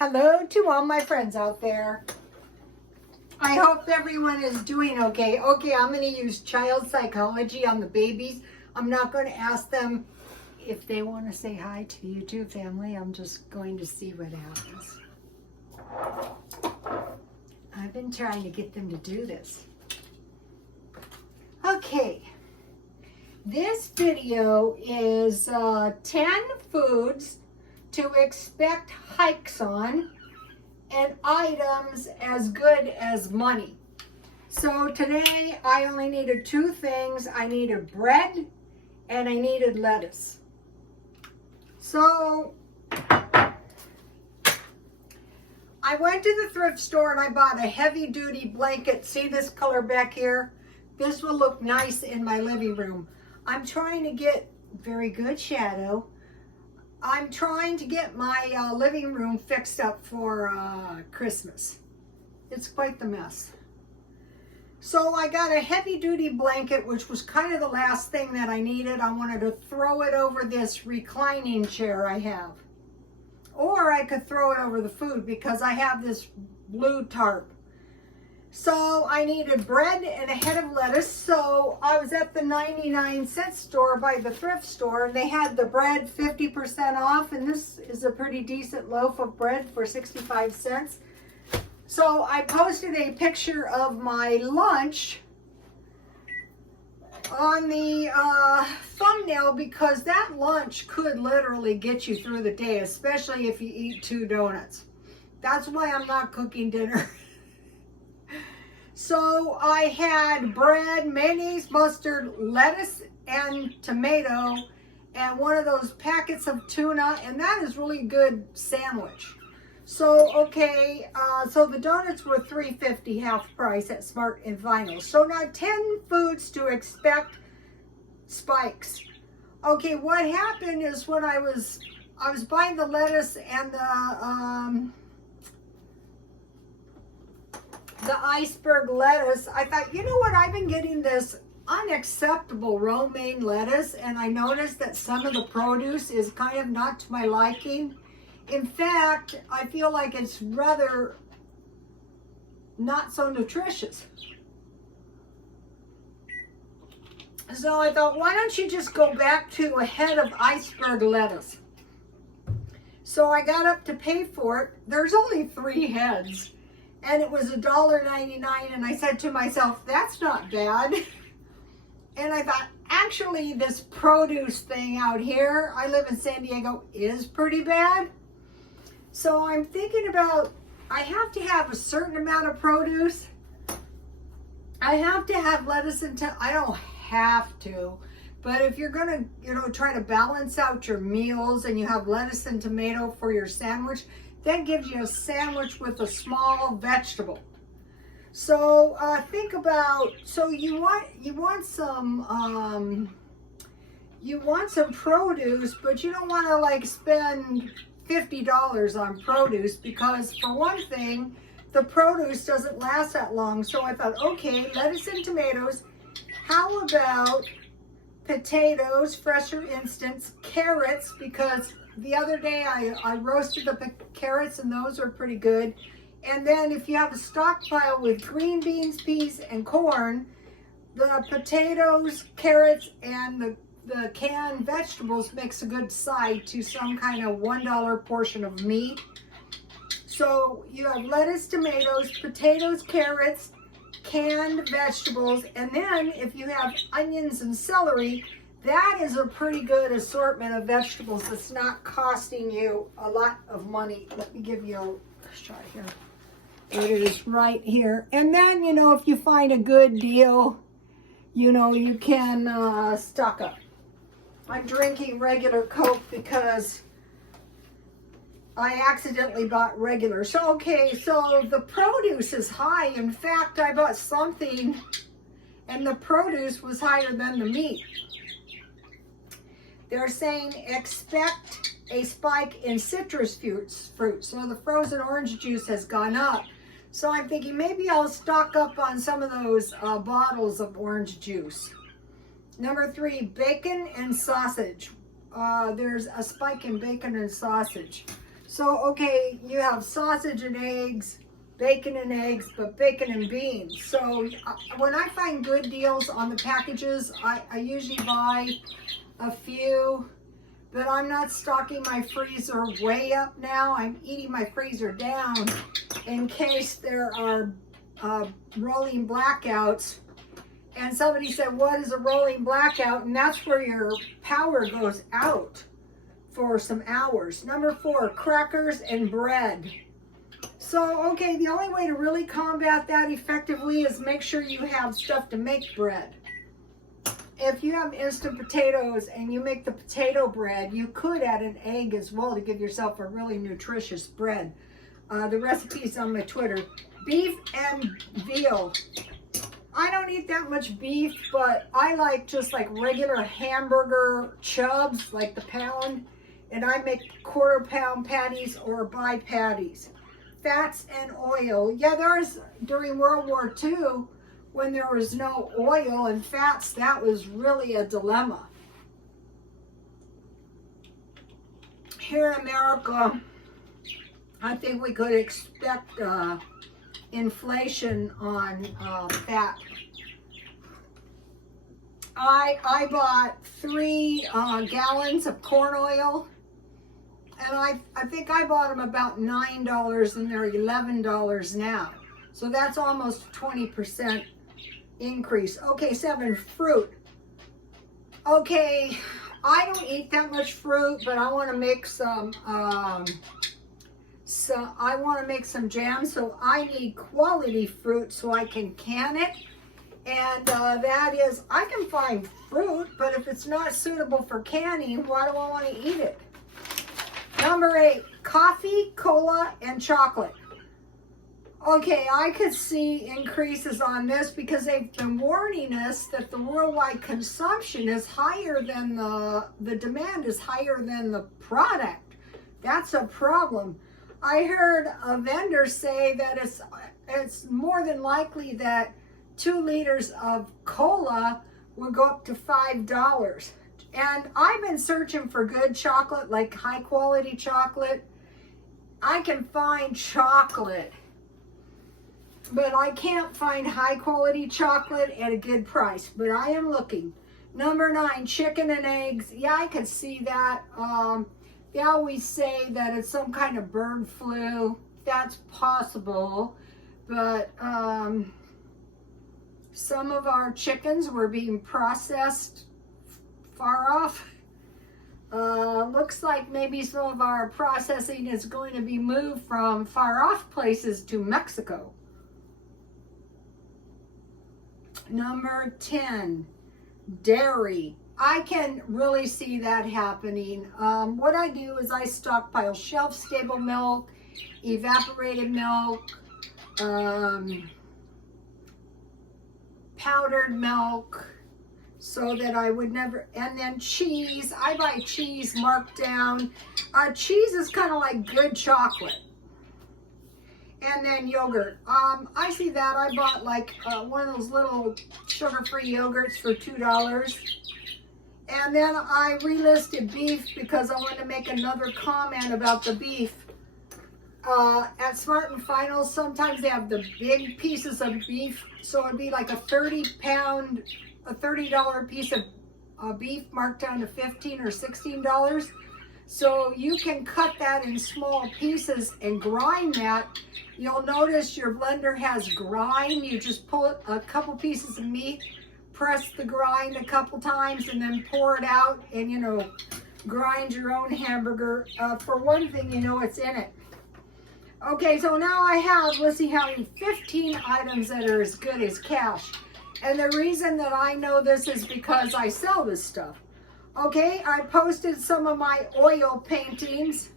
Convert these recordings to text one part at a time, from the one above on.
Hello to all my friends out there. I hope everyone is doing okay. Okay, I'm going to use child psychology on the babies. I'm not going to ask them if they want to say hi to the YouTube family. I'm just going to see what happens. I've been trying to get them to do this. Okay. This video is 10 foods to expect hikes on and items as good as money. So today I only needed two things. I needed bread and I needed lettuce. So I went to the thrift store and I bought a heavy duty blanket. See this color back here? This will look nice in my living room. I'm trying to get very good shadow. I'm trying to get my living room fixed up for Christmas. It's quite the mess. So I got a heavy duty blanket, which was kind of the last thing that I needed. I wanted to throw it over this reclining chair I have. Or I could throw it over the food because I have this blue tarp. So I needed bread and a head of lettuce. So I was at the 99-cent store by the thrift store and they had the bread 50% off. And this is a pretty decent loaf of bread for 65 cents. So I posted a picture of my lunch on the thumbnail because that lunch could literally get you through the day, especially if you eat 2 donuts. That's why I'm not cooking dinner. So I had bread, mayonnaise, mustard, lettuce, and tomato, and one of those packets of tuna, and that is really good sandwich. So, okay, so the donuts were $3.50 half price at Smart and Vinyl. So now 10 foods to expect spikes. Okay, what happened is when I was buying the lettuce and the iceberg lettuce, I thought, you know what, I've been getting this unacceptable romaine lettuce, and I noticed that some of the produce is kind of not to my liking. In fact, I feel like it's rather not so nutritious. So I thought, why don't you just go back to a head of iceberg lettuce? So I got up to pay for it. There's only 3 heads. And it was $1.99, and I said to myself, that's not bad. And I thought, actually, this produce thing out here, I live in San Diego, is pretty bad. So I'm thinking about, I have to have a certain amount of produce. I have to have lettuce and I don't have to. But if you're gonna, try to balance out your meals and you have lettuce and tomato for your sandwich, that gives you a sandwich with a small vegetable. So think about, so you want some produce, but you don't want to like spend $50 on produce because for one thing, the produce doesn't last that long. So I thought, okay, lettuce and tomatoes. How about potatoes, fresh or instant, carrots, because the other day I roasted the carrots and those are pretty good. And then if you have a stockpile with green beans, peas, and corn, the potatoes, carrots, and the canned vegetables makes a good side to some kind of $1 portion of meat. So you have lettuce, tomatoes, potatoes, carrots, canned vegetables, and then if you have onions and celery, that is a pretty good assortment of vegetables that's not costing you a lot of money. Let me give you a shot here. It is right here. And then, if you find a good deal, you can stock up. I'm drinking regular Coke because I accidentally bought regular. So, okay, so the produce is high. In fact, I bought something and the produce was higher than the meat. They're saying expect a spike in citrus fruit. So the frozen orange juice has gone up. So I'm thinking maybe I'll stock up on some of those bottles of orange juice. Number 3, bacon and sausage. There's a spike in bacon and sausage. So, okay, you have sausage and eggs, bacon and eggs, but bacon and beans. So when I find good deals on the packages, I usually buy a few, but I'm not stocking my freezer way up now. I'm eating my freezer down in case there are rolling blackouts. And somebody said, what is a rolling blackout? And that's where your power goes out for some hours. Number 4, crackers and bread. So, okay, the only way to really combat that effectively is make sure you have stuff to make bread. If you have instant potatoes and you make the potato bread, you could add an egg as well to give yourself a really nutritious bread. The recipe is on my Twitter. Beef and veal. I don't eat that much beef, but I like just like regular hamburger chubs, like the pound, and I make quarter-pound patties or buy patties. Fats and oil. Yeah, during World War II, when there was no oil and fats, that was really a dilemma. Here in America, I think we could expect inflation on fat. I bought 3 gallons of corn oil, and I think I bought them about $9 and they're $11 now. So that's almost a 20% increase. Okay, 7, fruit. Okay, I don't eat that much fruit, but I want to make some jam, so I need quality fruit so I can can it. And that is, I can find fruit, but if it's not suitable for canning, why do I want to eat it? Number 8, coffee, cola, and chocolate. Okay, I could see increases on this because they've been warning us that the worldwide consumption is higher than the demand is higher than the product. That's a problem. I heard a vendor say that it's more than likely that 2 liters of cola will go up to $5. And I've been searching for good chocolate, like high quality chocolate. I can find chocolate, but I can't find high quality chocolate at a good price, but I am looking. Number 9, chicken and eggs. Yeah, I could see that. They always say that it's some kind of bird flu. That's possible, but some of our chickens were being processed far off. Looks like maybe some of our processing is going to be moved from far off places to Mexico. Number 10, dairy. I can really see that happening. What I do is I stockpile shelf-stable milk, evaporated milk, powdered milk, so that I would never, and then cheese. I buy cheese marked down. Cheese is kind of like good chocolate. And then yogurt. I see that. I bought like one of those little sugar-free yogurts for $2. And then I relisted beef because I wanted to make another comment about the beef. At Smart and Final, sometimes they have the big pieces of beef. So it'd be like a $30 piece of beef marked down to $15 or $16. So you can cut that in small pieces and grind that. You'll notice your blender has grind. You just pull a couple pieces of meat, press the grind a couple times, and then pour it out and, grind your own hamburger. For one thing, it's in it. Okay, so now I have, let's see how many, 15 items that are as good as cash. And the reason that I know this is because I sell this stuff. Okay, I posted some of my oil paintings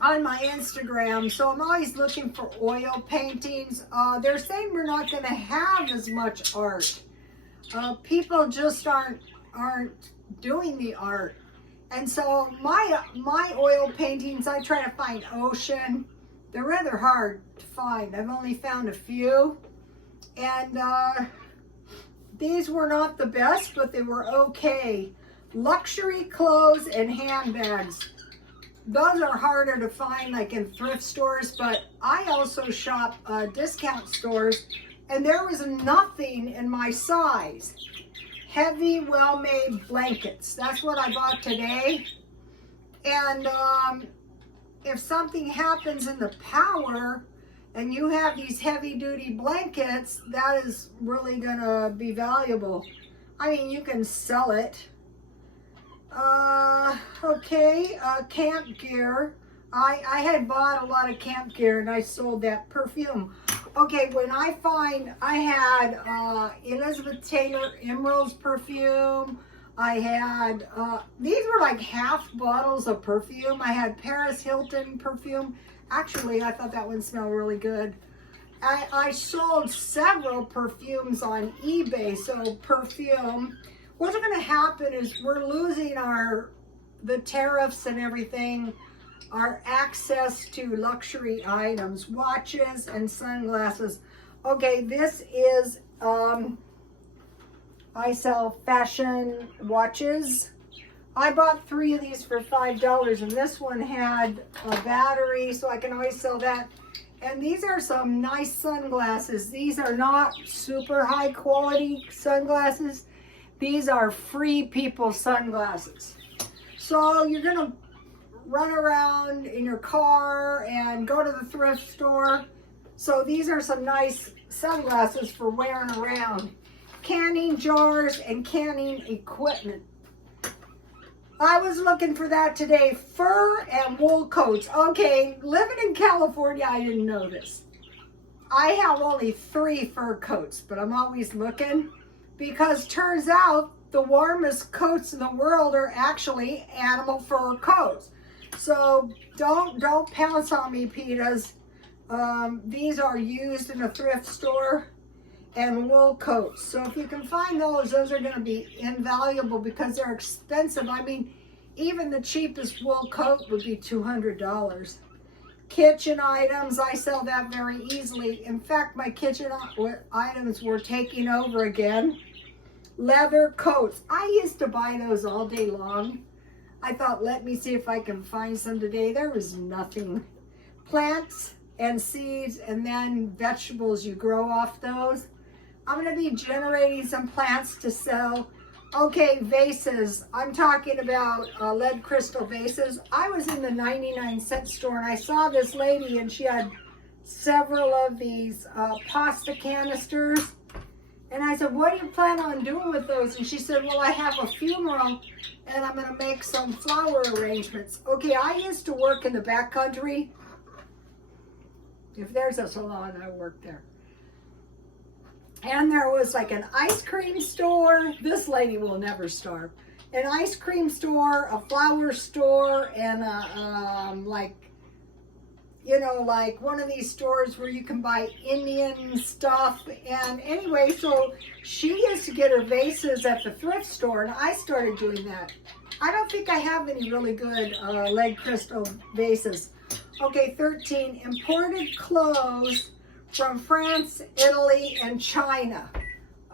on my Instagram, so I'm always looking for oil paintings. They're saying we're not going to have as much art. People just aren't doing the art. And so my oil paintings, I try to find ocean. They're rather hard to find. I've only found a few. And these were not the best, but they were okay. Luxury clothes and handbags. those are harder to find like in thrift stores, but I also shop discount stores, and there was nothing in my size. Heavy, well-made blankets. That's what I bought today. And if something happens in the power and you have these heavy-duty blankets, that is really gonna be valuable. I mean, you can sell it. Okay, camp gear. I had bought a lot of camp gear and I sold that. Perfume. Okay, when I had Elizabeth Taylor Emerald's perfume. I had, these were like half bottles of perfume. I had Paris Hilton perfume. Actually, I thought that one smelled really good. I sold several perfumes on eBay, so perfume. What's going to happen is we're losing the tariffs and everything, our access to luxury items, watches and sunglasses. Okay, this is, I sell fashion watches. I bought 3 of these for $5, and this one had a battery, so I can always sell that. And these are some nice sunglasses. These are not super high quality sunglasses. These are free people sunglasses. So you're gonna run around in your car and go to the thrift store. So these are some nice sunglasses for wearing around. Canning jars and canning equipment. I was looking for that today. Fur and wool coats. Okay, living in California, I didn't know this. I have only 3 fur coats, but I'm always looking because turns out the warmest coats in the world are actually animal fur coats. So don't pounce on me, Pitas. These are used in a thrift store. And wool coats. So if you can find those are going to be invaluable because they're expensive. I mean, even the cheapest wool coat would be $200. Kitchen items, I sell that very easily. In fact, my kitchen items were taking over again. Leather coats. I used to buy those all day long. I thought, let me see if I can find some today. There was nothing. Plants and seeds and then vegetables you grow off those. I'm going to be generating some plants to sell. Okay, vases. I'm talking about lead crystal vases. I was in the 99-cent store and I saw this lady and she had several of these pasta canisters. And I said, what do you plan on doing with those? And she said, well, I have a funeral and I'm going to make some flower arrangements. Okay, I used to work in the backcountry. If there's a salon, I worked there. And there was like an ice cream store. This lady will never starve. An ice cream store, a flower store, and a, like one of these stores where you can buy Indian stuff. And anyway, so she used to get her vases at the thrift store, and I started doing that. I don't think I have any really good lead crystal vases. Okay, 13, imported clothes from France, Italy, and China.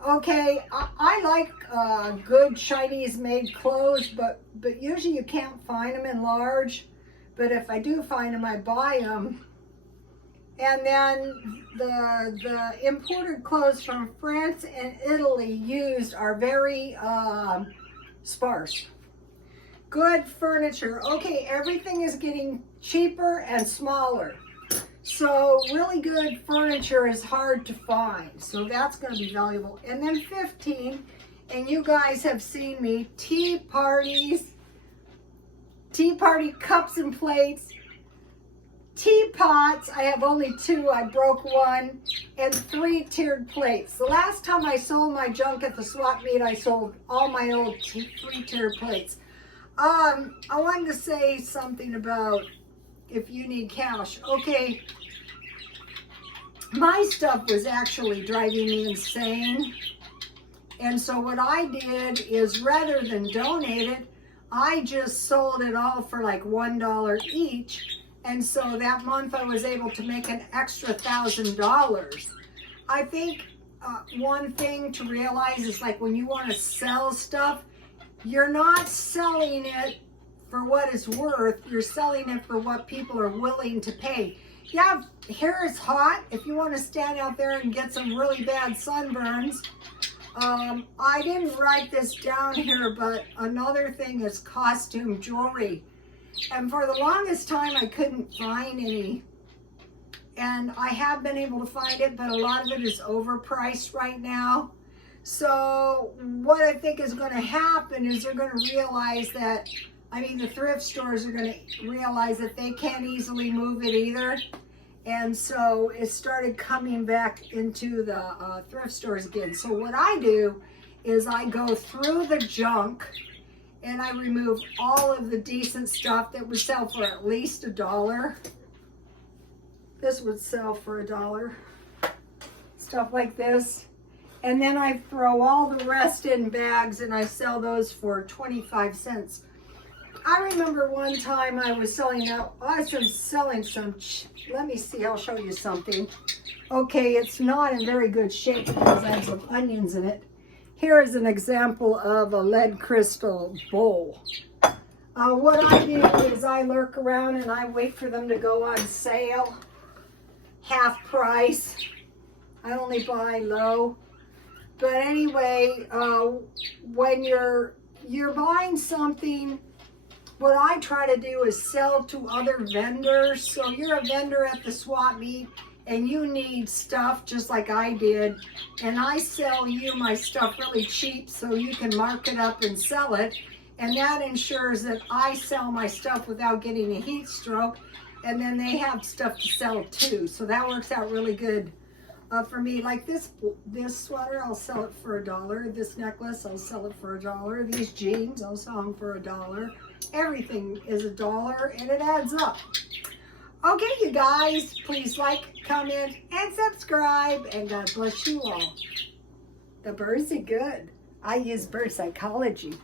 Okay, I like good Chinese-made clothes, but usually you can't find them in large. But if I do find them, I buy them. And then the imported clothes from France and Italy used are very sparse. Good furniture. Okay, everything is getting cheaper and smaller. So really good furniture is hard to find. So that's going to be valuable. And then 15, and you guys have seen me, tea party cups and plates, teapots. I have only 2. I broke one. And 3-tiered plates. The last time I sold my junk at the swap meet, I sold all my old 3-tiered plates. I wanted to say something about if you need cash. Okay, my stuff was actually driving me insane. And so what I did is rather than donate it, I just sold it all for like $1 each. And so that month I was able to make an extra $1,000. I think one thing to realize is like when you want to sell stuff, you're not selling it for what it's worth. You're selling it for what people are willing to pay. Yeah, hair is hot. If you want to stand out there and get some really bad sunburns. I didn't write this down here, but another thing is costume jewelry. And for the longest time, I couldn't find any. And I have been able to find it, but a lot of it is overpriced right now. So what I think is going to happen is they're going to realize that, the thrift stores are going to realize that they can't easily move it either. And so it started coming back into the thrift stores again. So what I do is I go through the junk and I remove all of the decent stuff that would sell for at least $1. This would sell for $1. Stuff like this. And then I throw all the rest in bags and I sell those for 25 cents. I remember one time I was selling some, let me see, I'll show you something. Okay, it's not in very good shape because I have some onions in it. Here is an example of a lead crystal bowl. What I do is I lurk around and I wait for them to go on sale. Half price. I only buy low. But anyway, when you're buying something, what I try to do is sell to other vendors. So you're a vendor at the swap meet and you need stuff just like I did. And I sell you my stuff really cheap so you can mark it up and sell it. And that ensures that I sell my stuff without getting a heat stroke. And then they have stuff to sell too. So that works out really good for me. Like this sweater, I'll sell it for $1. This necklace, I'll sell it for $1. These jeans, I'll sell them for $1. Everything is $1 and it adds up. Okay, you guys, please like, comment, and subscribe. And God bless you all. The birds are good. I use bird psychology.